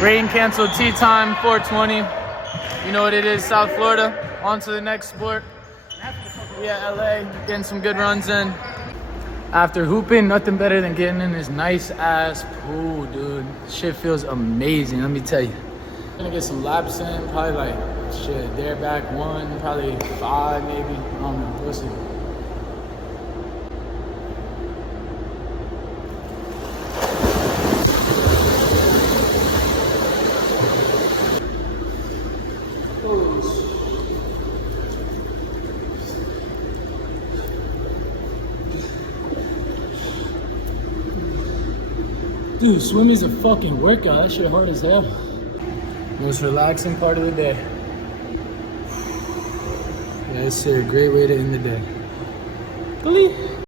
Rain canceled tea time, 420. You know what it is, South Florida. On to the next sport. We at LA, getting some good runs in. After hooping, nothing better than getting in this nice ass pool, dude. Shit feels amazing, let me tell you. I'm gonna get some laps in, probably like, shit, dare back 1, probably 5 maybe. I don't know, we'll see. Dude, swimming's a fucking workout. That shit hard as hell. Most relaxing part of the day. Yeah, it's a great way to end the day. Believe.